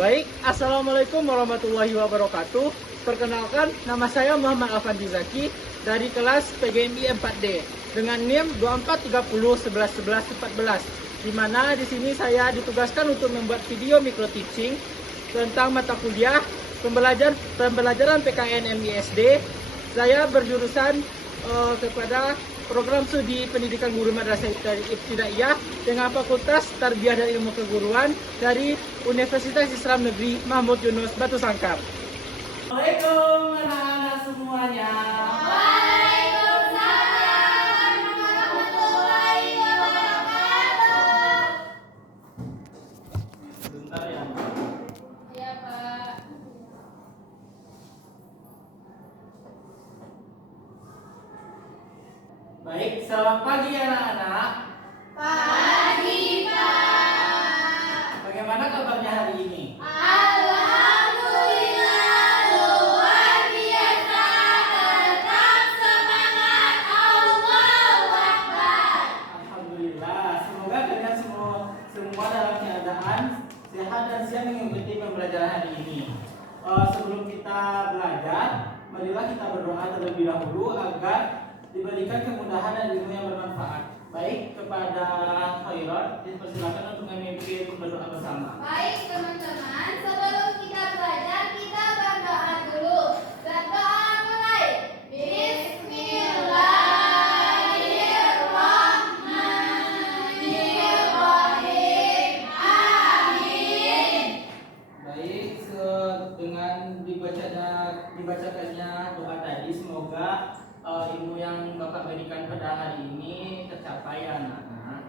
Baik, Assalamualaikum warahmatullahi wabarakatuh. Perkenalkan, nama saya Muhammad Afandi Zaki dari kelas PGMI 4D dengan NIM 2430111114, di mana di sini saya ditugaskan untuk membuat video micro teaching tentang mata kuliah pembelajaran PKN MISD. Saya berjurusan kepada program studi pendidikan guru madrasah ibtidaiyah dengan Fakultas Tarbiyah dan Ilmu Keguruan dari Universitas Islam Negeri Mahmud Yunus Batu Sangkar. Assalamualaikum anak-anak semuanya. Waalaikumsalam warahmatullahi wabarakatuh. Sebentar ya. Iya, Pak. Baik, selamat pagi anak-anak. Pagi, Pak. Bagaimana kabarnya hari ini? Alhamdulillah, luar biasa. Tetap semangat. Allahu Akbar. Alhamdulillah. Semoga kalian semua dalam keadaan sehat dan siap mengikuti pembelajaran hari ini. Sebelum kita belajar, marilah kita berdoa terlebih dahulu agar diberikan kemudahan dan ilmu yang bermanfaat. Baik, kepada Khairat dipersilakan untuk memimpin berdoa bersama. Baik, teman-teman. Sebelum kita belajar, kita berdoa dulu. Berdoa mulai. Bismillahirrahmanirrahim. Amin. Baik, dengan dibacakannya doa tadi, semoga ilmu yang Bapak berikan pada hari ini tercapai ya anak-anak.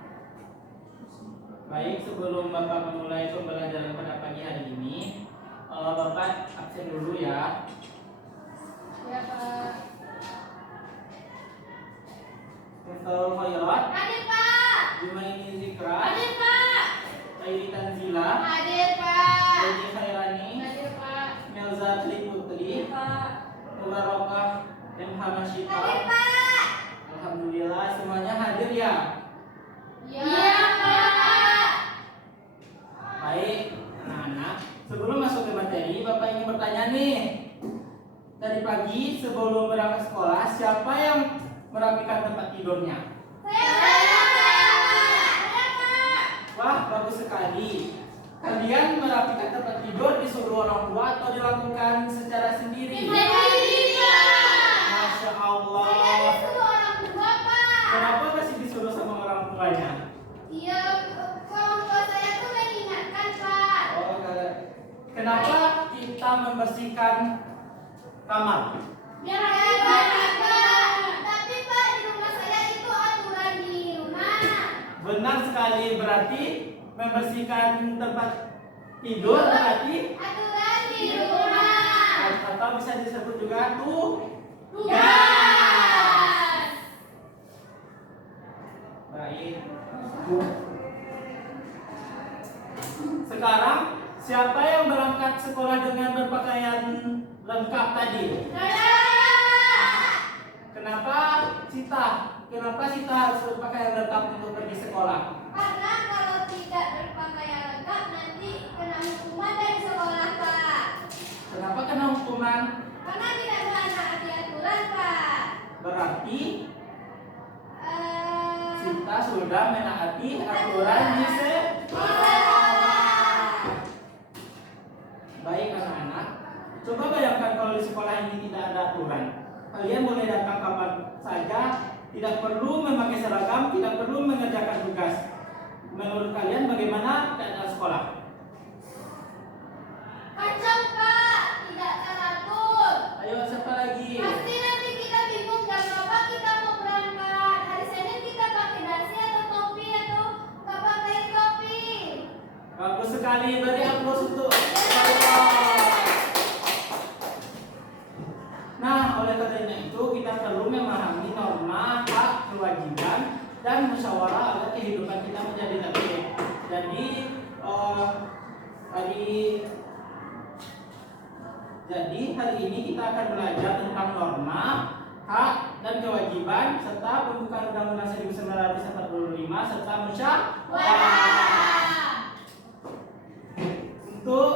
Baik, sebelum Bapak memulai pembelajaran pada pagi hari ini, Bapak absen dulu ya. Ya, Pak. Miftaul Khairat, Hadir, Pak. Jumaini Zikra, Hadir, Pak. Khairi Tanzila, Hadir, Pak. Jadi Khairani, Hadir, Pak. Melza Tri Putri, Pak. Mubarakah dan Hadir, Hamasyifa. Pak. Alhamdulillah semuanya hadir ya. Ya, Pak. Baik, anak-anak, sebelum masuk ke materi, Bapak ingin bertanya nih. Tadi pagi sebelum berangkat sekolah, siapa yang merapikan tempat tidurnya? Saya, Pak. Wah, bagus sekali. Kalian merapikan tempat tidur disuruh orang tua atau dilakukan secara sendiri? Masya Saya Allah. disuruh orang tua, Pak. Kenapa masih disuruh sama orang tuanya? Iya, orang tua saya tuh mengingatkan, Pak. Oh, kenapa kita membersihkan kamar? Biar banyak, Pak. Tapi, Pak, di rumah saya itu aturan di rumah. Benar sekali, berarti membersihkan tempat tidur berarti Aturan di rumah. atau bisa disebut juga Tugas. Baik. Sekarang siapa yang berangkat sekolah dengan berpakaian lengkap tadi? Saya. Kenapa Sita? Kenapa Sita harus berpakaian lengkap untuk pergi sekolah? Karena kalau tidak berpakaian lengkap nanti kena hukuman dari sekolah, Pak. Kenapa kena hukuman? Karena tidak menaati aturan, Pak. Berarti Eh, Sita sudah menaati aturan di sekolah. Baik anak-anak, coba bayangkan kalau di sekolah ini tidak ada aturan. Kalian boleh datang kapan saja, tidak perlu memakai seragam, tidak perlu mengerjakan tugas. Menurut kalian bagaimana keadaan sekolah? Kacau, Pak. Tidak teratur. Ayo siapa lagi? Pasti nanti kita bingung jam berapa kita mau berangkat. Hari Senin kita pakai dasi atau topi atau nggak pakai topi. Bagus sekali, beri aplaus untuk Nah, oleh karena itu kita perlu memahami norma, hak, kewajiban, dan musyawarah agar kehidupan kita menjadi lebih baik. Jadi hari ini kita akan belajar tentang norma, hak, dan kewajiban serta pembukaan Undang-Undang 1945 serta musyawarah. Untuk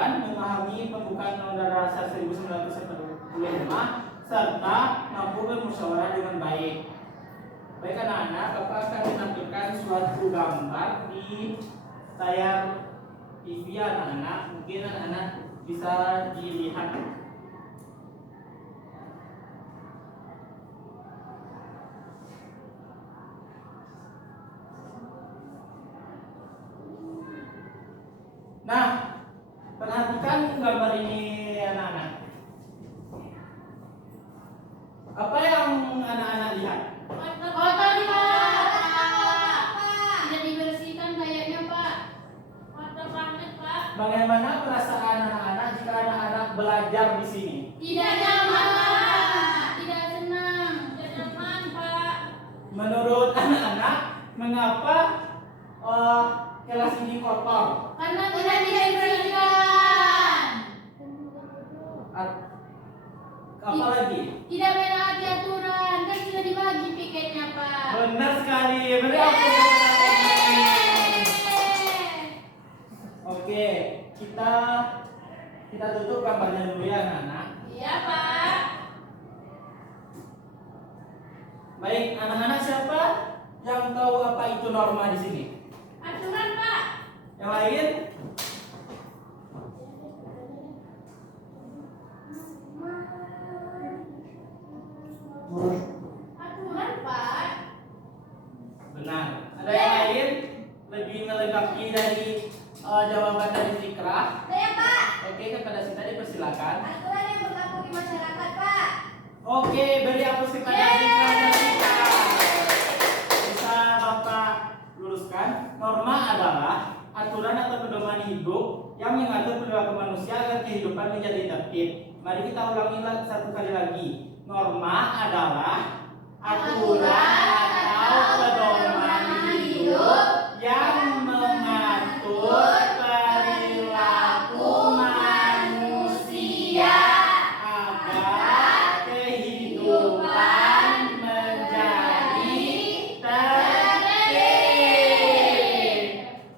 kewajiban memahami pembukaan Undang-Undang Dasar 1945 serta mampu bermusyawarah dengan baik. Baik anak-anak, Bapak akan menampilkan suatu gambar di layar TV anak-anak. Mungkin anak-anak bisa dilihat. Nah, perhatikan gambar ini anak-anak. Apa yang anak-anak lihat? Kotor di Pak. Tidak dibersihkan kayaknya Pak. Kotor banget Pak. Bagaimana perasaan anak-anak jika anak-anak belajar di sini? Tidak nyaman Pak. Tidak senang. Tidak nyaman Pak. Menurut anak-anak, mengapa kelas ini kotor? Karena tidak dibersihkan. Apa lagi? Tidak menaati aturan. Kan sudah dibagi piketnya Pak. Benar sekali. Beri tepuk tangan. Oke, kita tutup gambarnya dulu ya anak-anak. Iya Pak. Baik, anak-anak siapa yang tahu apa itu norma di sini? Aturan Pak. Yang lain? Aturan Pak. Benar. Ada yang lain lebih melengkapi dari jawaban dari Zikrah? Saya Pak. Oke, kepada Sita dipersilakan. Aturan yang berlaku di masyarakat Pak. Oke, beri aplaus kepada Zikrah dan Sita. Bisa Bapak luruskan? Norma adalah aturan atau pedoman hidup yang mengatur perilaku manusia agar kehidupan menjadi tertib. Mari kita ulangi satu kali lagi. Norma adalah aturan atau pedoman hidup yang mengatur perilaku manusia agar kehidupan menjadi tertib.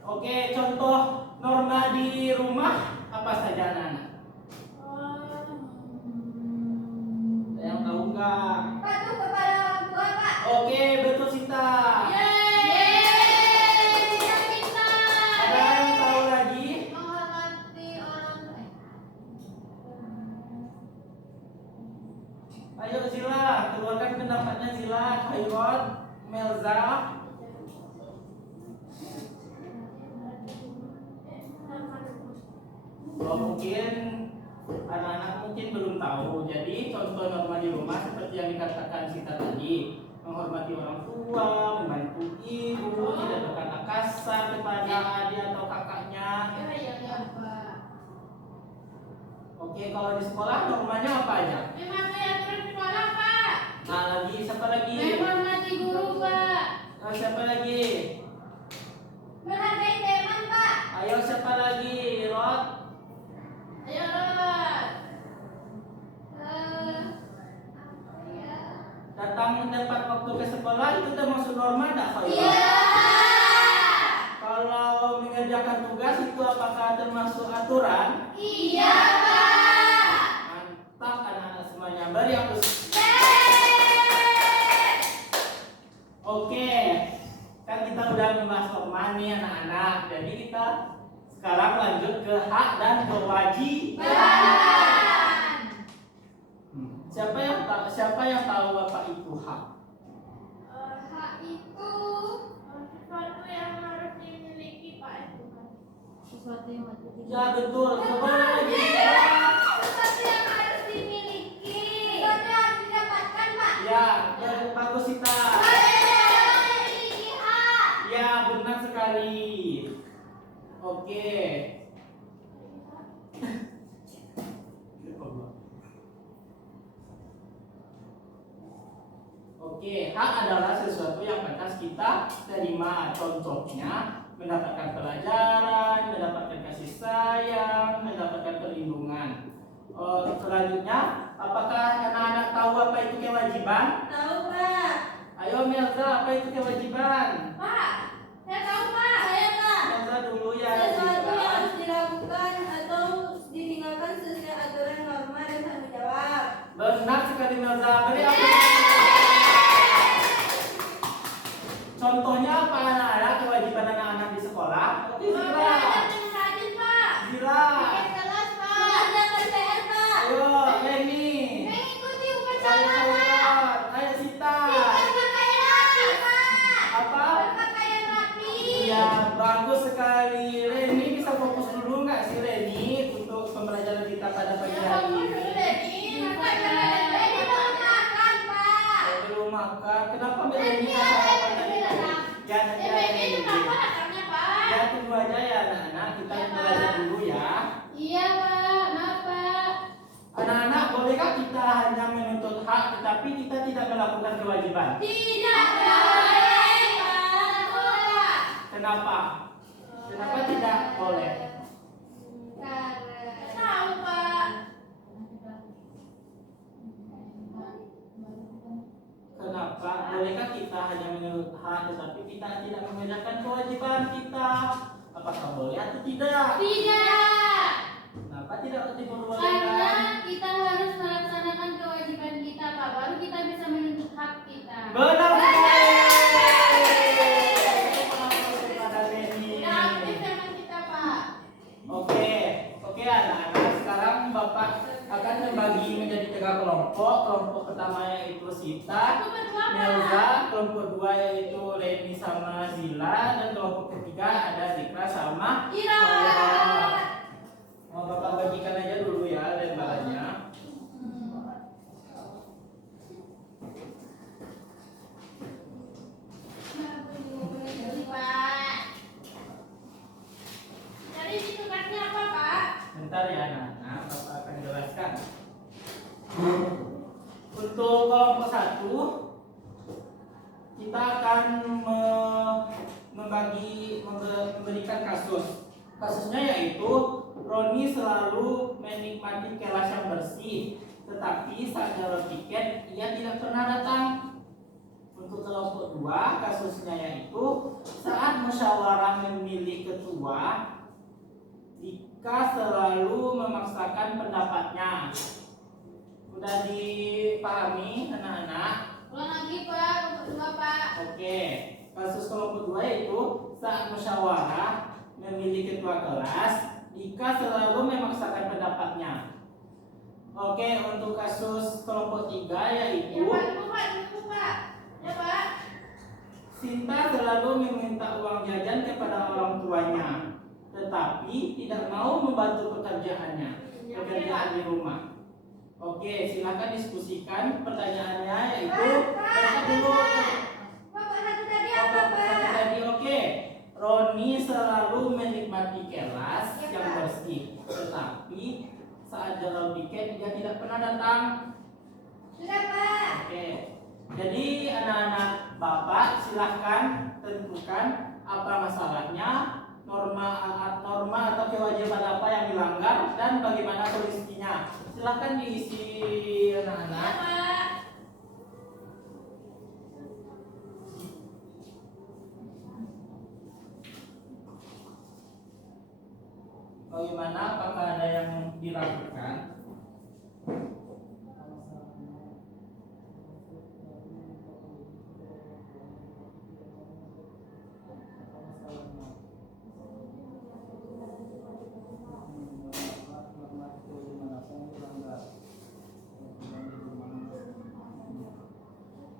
Oke, contoh norma di rumah apa saja anak-anak? Ada yang tahu nggak? Patuh kepada orang tua Pak. Oke, betul Sita. Yeay, kita pintar. Ada yang tahu lagi? Menghormati orang tua. Ayo Zila, keluarkan pendapatnya Zila, Khairot, Melza. Oh, mungkin anak-anak mungkin belum tahu. Jadi contoh norma di rumah seperti yang dikatakan Sita tadi, menghormati orang tua, membantu ibu, tidak berkata kasar kepada adik atau kakaknya. Iya Pak. Oke, kalau di sekolah normanya apa aja? Mematuhi aturan sekolah Pak. Nah, lagi siapa lagi? Menghormati guru Pak. Siapa lagi? Menghargai teman Pak. Ayo siapa lagi? Rod. Ayo Rod. Apa ya? Datang tepat waktu ke sekolah itu termasuk norma enggak, Khairot? Iya. Kalau mengerjakan tugas itu apakah termasuk aturan? Iya Pak. Mantap anak-anak semuanya. Beri aplaus. Oke, kan kita udah membahas norma nih anak-anak. Jadi kita sekarang lanjut ke hak dan kewajiban. Siapa yang tahu apa itu hak? Hak itu sesuatu yang harus dimiliki Pak. Sesuatu yang harus dimiliki. Ya betul. Coba lagi. Sesuatu yang harus dimiliki. Sesuatu yang harus didapatkan Pak. Ya, bagus Sita. Memiliki hak. Ya, benar sekali. Oke. Oke, hak adalah sesuatu yang pantas kita terima. Contohnya, mendapatkan pelajaran, mendapatkan kasih sayang, mendapatkan perlindungan. Selanjutnya, apakah anak-anak tahu apa itu kewajiban? Tahu Pak. Ayo Melza, apa itu kewajiban? Pak, saya tahu Pak. Saya Pak. Melza dulu ya. Sesuatu Zikra. yang harus dilakukan atau Benar sekali Melza. Beri aku. Contohnya apa anak-anak, kewajiban anak-anak di sekolah? Oke, Zila. Zila. Ayo, Reni. Ayo, Sita. Apa? Ya, bagus sekali. Reni bisa fokus dulu nggak sih Reni untuk pembelajaran kita pada pagi hari ini? Belum makan. Kenapa Reni nggak sarapan tadi? Ya, nanti ada Reni. Ya, tunggu aja ya anak-anak. Kita belajar dulu ya. Iya Pak, maaf Pak. Anak-anak, bolehkah kita hanya menuntut hak tetapi kita tidak melakukan kewajiban? Tidak boleh Pak. Kenapa? Kenapa tidak boleh? Tahu Pak. Kenapa? Bolehkah kita hanya menuntut hak tetapi kita tidak mengerjakan kewajiban kita? Apakah boleh atau tidak? Tidak. Kenapa tidak Karena diperbolehkan? kita harus melaksanakan kewajiban kita Pak, baru kita bisa menuntut hak kita. Benar sekali. Itu penonton kepada Reni. Udah aktif sama kita Pak. Oke anak-anak. Sekarang Bapak akan membagi menjadi 3 kelompok. Kelompok pertama yaitu Sita, Aku berdua Pak. Melza, kelompok 2 yaitu Reni sama Zila, dan kelompok ketiga ada Zikra sama Ira. Mau Bapak bagikan aja dulu ya lembarannya. Pak. Jadi di tugasnya apa Pak? Bentar ya anak-anak, Bapak akan jelaskan. Untuk kelompok 1 kita akan memberikan kasus. Kasusnya yaitu Roni selalu menikmati kelas yang bersih, tetapi saat dalam tiket ia tidak pernah datang. Untuk kelompok 2 kasusnya yaitu saat musyawarah memilih ketua, Dika selalu memaksakan pendapatnya. Sudah dipahami anak-anak? Ulang lagi Pak, kelompok 2 Pak. Oke, kasus kelompok 2 itu saat musyawarah memilih ketua kelas, Dika selalu memaksakan pendapatnya. Oke, untuk kasus kelompok 3 yaitu Pak. Ya Pak. Sinta selalu meminta uang jajan kepada orang tuanya, tetapi tidak mau membantu pekerjaan di rumah. Oke, silakan diskusikan pertanyaannya yaitu dulu. Bapak satu tadi Apa apa Pak? tadi? Oke, Roni selalu menikmati kelas yang bersih, tetapi saat dalam tiket dia tidak pernah datang. Sudah Pak. Oke, jadi anak-anak Bapak silahkan tentukan apa masalahnya, norma atau kewajiban apa yang dilanggar dan bagaimana solusinya. Silahkan diisi Ya anak-anak. Pak. Bagaimana? Apakah ada yang diragukan?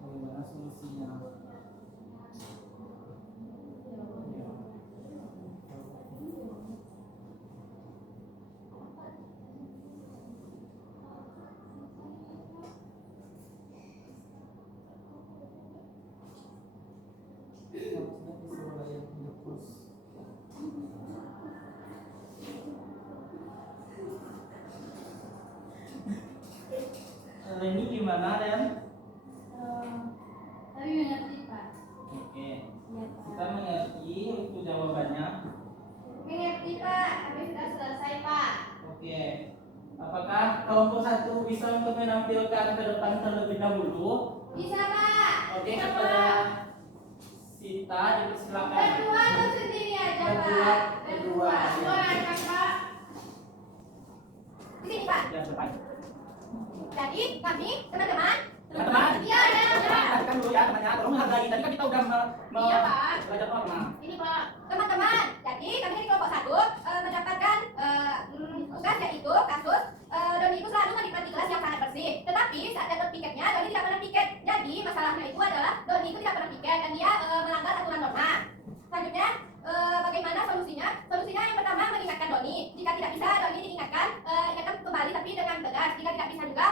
Bagaimana solusinya? Ini gimana Ren? Tapi mengerti Pak. Oke, Ya Pak. kita mengerti untuk jawabannya. Mengerti Pak. Tapi sudah selesai Pak. Oke, apakah kelompok 1 bisa untuk menampilkan ke depan terlebih dahulu? Bisa Pak. Oke, Bisa, kepada Pak. Sita dipersilakan. Berdua atau sendiri aja Berdua. Pak? Berdua. Dua aja Pak. Sini Pak. Ya, depan. Dan Jadi kami teman-teman. Teman-teman. Iya, teman-teman. Perhatikan dulu ya temannya, tolong menghargai. Tadi kan kita udah Iya, Pak. belajar norma. Ini Pak, teman-teman. Jadi kami dari kelompok 1 mendapatkan tugas yaitu kasus Doni itu selalu menikmati kelas yang sangat bersih. Tetapi saat dapat piketnya, Doni tidak pernah piket. Jadi masalahnya itu adalah Doni itu tidak pernah piket dan dia melanggar aturan norma. Selanjutnya, bagaimana solusinya? Solusinya yang pertama mengingatkan Doni. Jika tidak bisa, Doni diingatkan, ingatkan kembali tapi dengan tegas. Jika tidak bisa juga,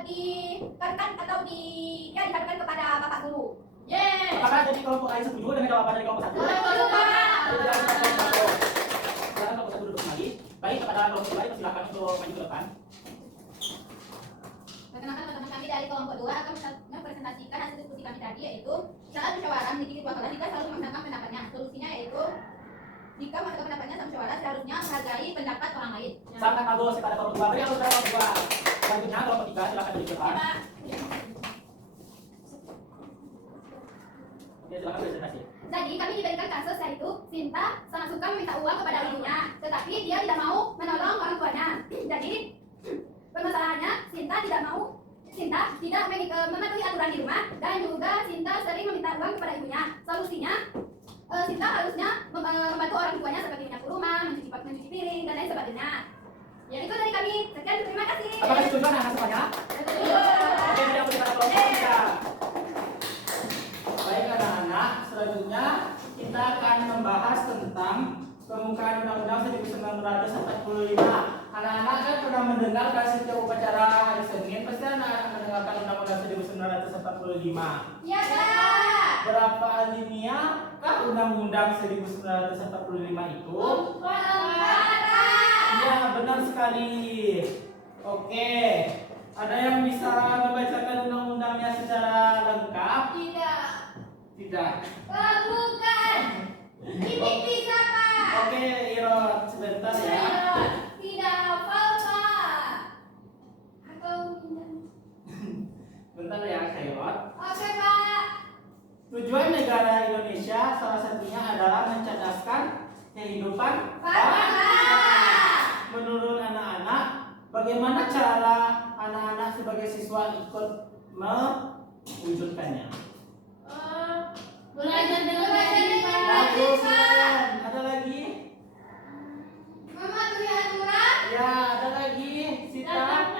dikarenakan atau disampaikan kepada Bapak Guru. Yeay. Apakah jadi kelompok lain setuju dengan jawaban dari kelompok 1? Betul, Pak. Silakan kelompok 1 duduk kembali. Baik, kepada kelompok lain silakan untuk maju ke depan. Perkenalkan teman-teman kami dari kelompok 2 akan mempresentasikan hasil diskusi kami tadi, yaitu saat musyawarah menjadi ketua kelas jika selalu memaksakan pendapatnya. Solusinya yaitu jika memaksakan pendapatnya saat musyawarah seharusnya menghargai pendapat orang lain. Sangat bagus kepada kelompok 2. Beri kepada kelompok 2. Selanjutnya kelompok 3 silakan duduk ke depan. Oke, silakan presentasi. Jadi kami diberikan kasus yaitu Sinta sangat suka meminta uang kepada ibunya, tetapi dia tidak mau menolong orang tuanya. Jadi permasalahannya Sinta tidak mematuhi aturan di rumah dan juga Sinta sering meminta uang kepada ibunya. Solusinya Sinta harusnya membantu orang tuanya seperti menyapu rumah, mencuci piring dan lain sebagainya. Ya itu dari kami. Sekian, terima kasih. Apakah setuju anak-anak semuanya? Oke, beri aplaus kepada kelompok 3. Baik anak-anak, selanjutnya kita akan membahas tentang pembukaan Undang-Undang 1945. Anak-anak kan pernah mendengar kan setiap upacara hari Senin, pasti anak-anak mendengarkan Undang-Undang 1945. Iya, Pak. Berapa alinea kah Undang-Undang 1945 itu? Iya, benar sekali. Oke, ada yang bisa membacakan undang-undangnya secara lengkap? Tidak. Tidak. Bukan. Ini bisa, Pak. Oke, Iro, sebentar ya. Tidak hafal, Pak. Atau Bentar ya, Khairot. oke, Pak. Tujuan negara Indonesia salah satunya adalah mencerdaskan kehidupan Bangsa. Menurut anak-anak, bagaimana cara anak-anak sebagai siswa ikut mewujudkannya? Belajar dengan baik, Pak. Bagus, Ren. Ada lagi? Mematuhi aturan. Ya, ada lagi. Sita.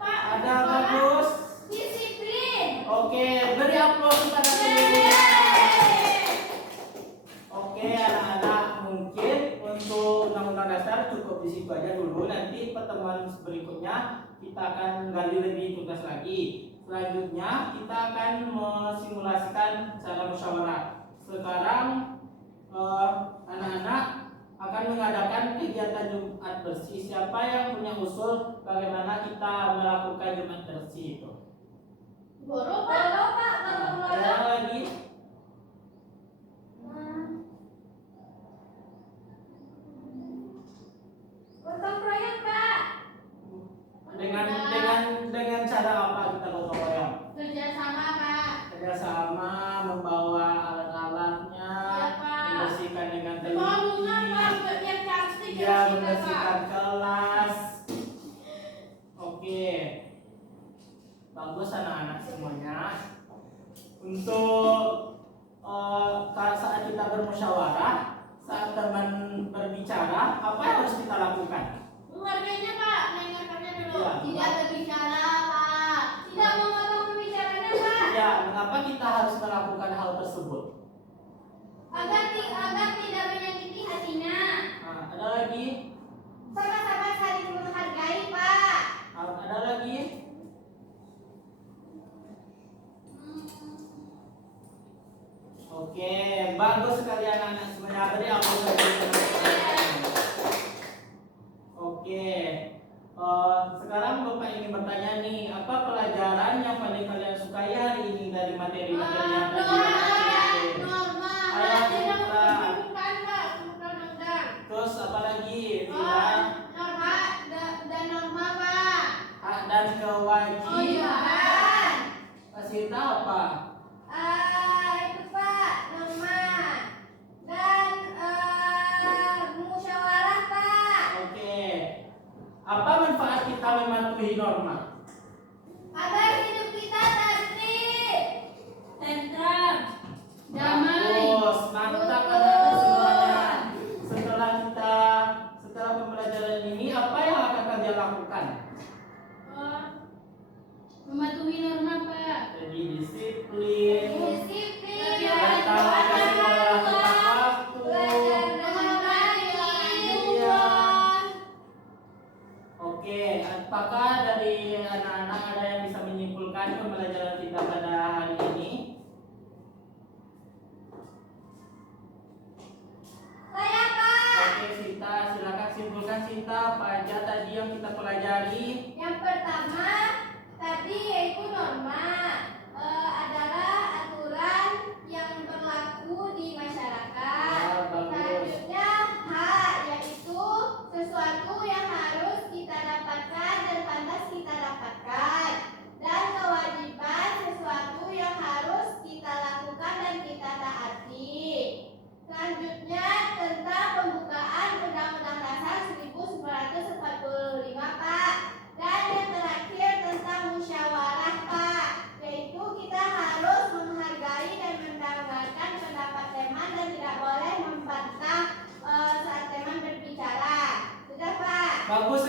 Pak. Ada bagus. Disiplin. Oke, beri aplaus kepada semuanya. Oke, anak-anak, mungkin untuk undang-undang dasar cukup di situ aja dulu. Nanti pertemuan berikutnya kita akan gali lebih tuntas lagi. Selanjutnya kita akan mensimulasikan cara musyawarah. Sekarang anak-anak akan mengadakan kegiatan Jumat bersih. Siapa yang punya usul bagaimana kita melakukan Jumat bersih itu? Guru, Pak. Ada yang lagi? Gotong royong, Pak. Dengan cara apa kita gotong royong? Kerjasama, Pak. Kerjasama, membawa alat-alatnya, Iya, Pak. membersihkan dengan Bawa bunga, Pak, teliti. biar cantik. Iya, membersihkan kelas. Oke, bagus anak-anak semuanya. Untuk saat kita bermusyawarah, saat teman berbicara, apa yang harus kita lakukan? Keluarganya, Pak. Mendengarkannya dulu. Iya. Tidak berbicara, Pak. Tidak memotong pembicaranya, Pak. Ya, mengapa kita harus melakukan hal tersebut? Agar tidak menyakiti hatinya. Nah, ada lagi? Sama-sama saling menghargai, Pak. Ada lagi? Oke, bagus sekali anak-anak semuanya. Beri aplaus bagi teman-teman. Oke, sekarang Bapak ingin bertanya nih, apa pelajaran yang paling kalian sukai hari ini dari materi-materi yang tadi? Norma. Ayah, Tidak Pak. bukan, Pak. Undang-undang. Terus apa lagi? Tila, Norma dan norma, Pak. hak dan kewajiban. Kasih tahu apa? Itu, Pak, norma dan musyawarah, Pak. Oke. Apa manfaat kita mematuhi norma?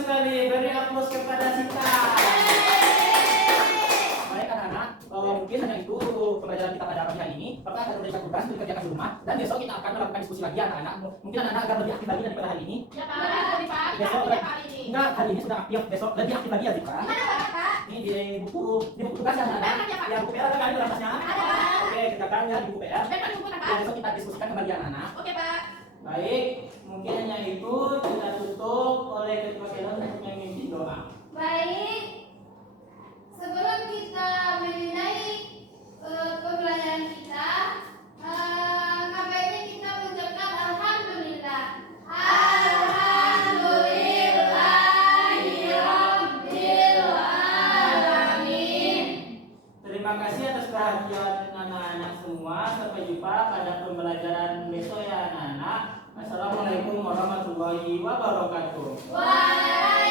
sekali. Beri aplaus kepada Sita. Baik anak-anak, mungkin hanya itu pembelajaran kita pada pagi hari ini. Bapak akan memberikan tugas untuk dikerjakan di rumah dan besok kita akan melakukan diskusi lagi anak-anak. Mungkin anak-anak akan lebih aktif lagi daripada hari ini. Ya Pak. Besok enggak, hari ini sudah aktif, besok lebih aktif lagi ya Zika. Gimana Pak? Ini di buku tugas ya anak-anak. Ya buku PR ada kan di dalam tasnya? Ada Pak. Oke, kerjakan ya di buku PR. Baik, buku Ya, Pak. besok kita diskusikan kembali anak-anak. Oke Pak. Baik, mungkin hanya itu kita tutup oleh ketua kelas untuk memimpin doa. Baik, sebelum kita menilai pembelajaran kita, kabarnya kita mengucapkan Alhamdulillah. Alhamdulillahirobbilalamin. Terima kasih atas perhatian anak-anak semua. Sampai jumpa pada pembelajaran besok ya anak-anak. Assalamualaikum warahmatullahi wabarakatuh. Waalaikumsalam.